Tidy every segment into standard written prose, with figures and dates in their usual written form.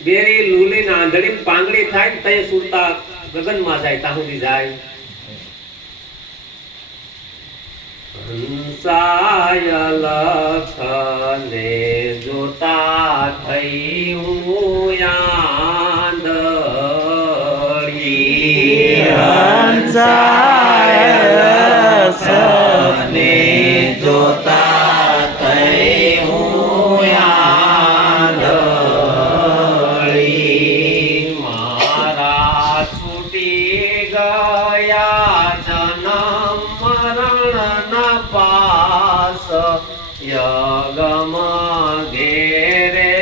બેરી લૂલી ના આંધળી પાંગડી થાય ને તય સુરતા ગગન માં જાય તાહુદી જાય હંસાય લખને જોતા થઈ હું આંધળી હંસાય લખને જોતા થઈ હું આંધળી મારા છૂટી ગયા જન્મ મરણ ના પાસ યગમ ઘેરે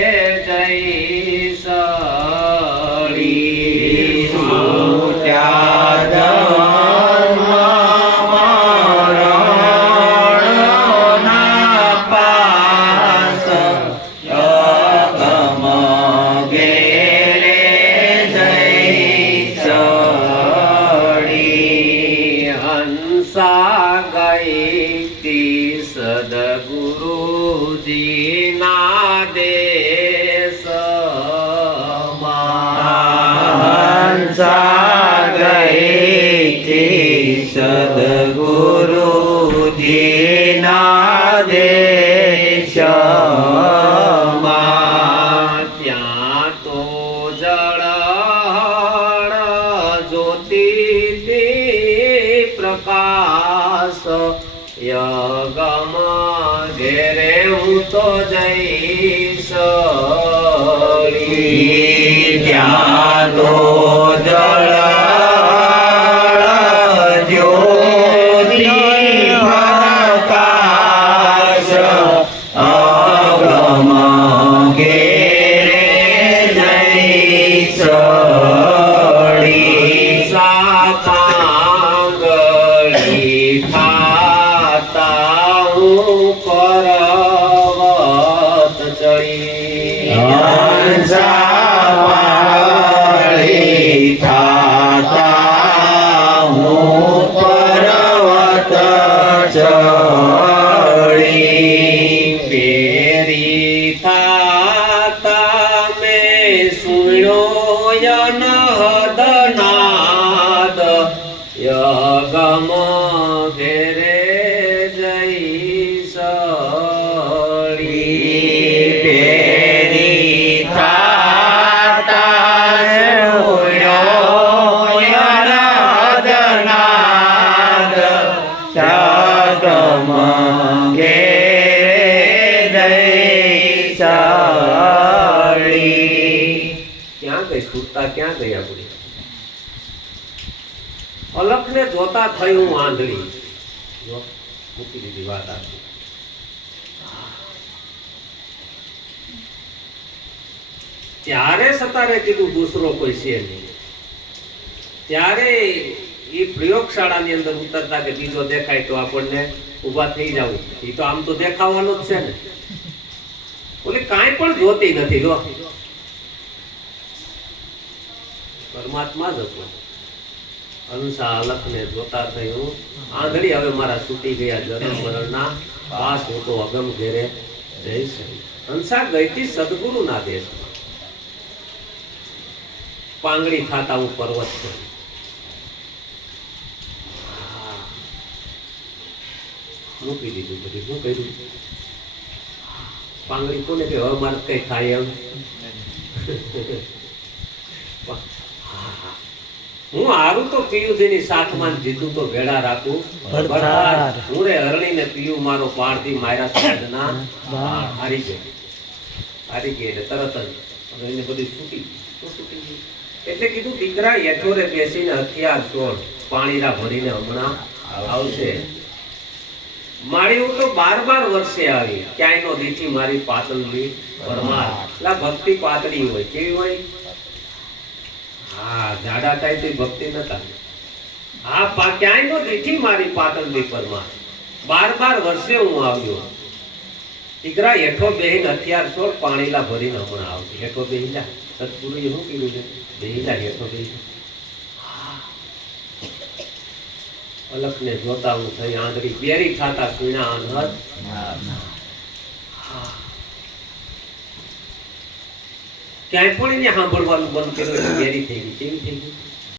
જઈ સળી છૂટ્યા જન્મ મરણના પાસ યગમ ઘેરે જઈ સળી હંસા ગઈ તી સદગુરુજી ના દેશ હંસા ગઈ થી સદગુરુજીના દેશમાં ત્યાં તો જળ જ્યોતિ પ્રકાશ યગમ ઘેરે હું તો જઈશ ત્યાં તો જળ જ્યોતિ પ્રકાશ અગમ ઘેરે જઈ સળી સાતાંગળી થાતા હું પર્વત ચડી હંસાવાળી થાતા હું પર્વત ચડી પેરી થાતા મેં સુણ્યો યનહદનાદ યગમ ઘેરે જઈ સળી પેરી થાતા સુણ્યો યનહદનાદ યગમ ઘેરે જઈ સળી ક્યાં ગઈ સુરતા ક્યાં ગઈ આપણી અલખને જોતા થઈ હું આંધળી જો મૂકી દીધી વાત આપી ત્યારે સતારે કીધું દૂસરો કોઈ છે નહીં ત્યારે એ પ્રયોગશાળાની અંદર ઉતરતા કે બીજો દેખાય તો આપણને ઊભા થઈ જવું એ તો આમ તો દેખાવાનું જ છે ને ઓલી કાંઈ પણ જોતી નથી જો પરમાત્મા જ હતો હંસા અલખને જોતા થયું આંધળી હવે મારા છૂટી ગયા જન્મ મરણના પાસ હું તો અગમ ઘેરે જઈશ હંસા ગઈ હતી સદગુરુના દેશમાં પાંગડી ખાતા હું પર્વત છું મૂકી દીધું બધું શું કર્યું પાંગડી કોને કે હવે મારે કઈ થાય એમ હું હારું તો પિયુજીની સાથમાં જીતું તો ભેળા રાખું હું રે હરણીને પિયુ મારો પાળથી મારા સાધના હારી ગઈ એટલે તરત જ હવે એને બધી છૂટી ગઈ એટલે કીધું દીકરા યઠોરે બેસીને હથિયાર છોડ પાણીના ભરીને હમણાં આવશે મારી હું તો 12 વર્ષે આવી ક્યાંય નો દીઠી મારી પાતળી પરમાર લા ભક્તિ પાતળી હોય કેવી હોય હા જાડા થાય તો ભક્તિ નતા હા ક્યાંય નો દીઠી મારી પાતળી પરમાર 12 વર્ષે હું આવ્યો દીકરા હેઠો બેહીને હથિયાર છોડ પાણીલા ભરીને હમણાં આવશે હેઠો બેહીલા સદગુરુએ શું કીધું છે બેહીલા હેઠો બેહીલા અલખને જોતા હું થઈ આંધળી બેરી ખાતા સુણા આંધળ ક્યાંય પણ એને સાંભળવાનું બંધ કર્યું એટલે વેરી થઈ ગઈ કેવી થઈ ગઈ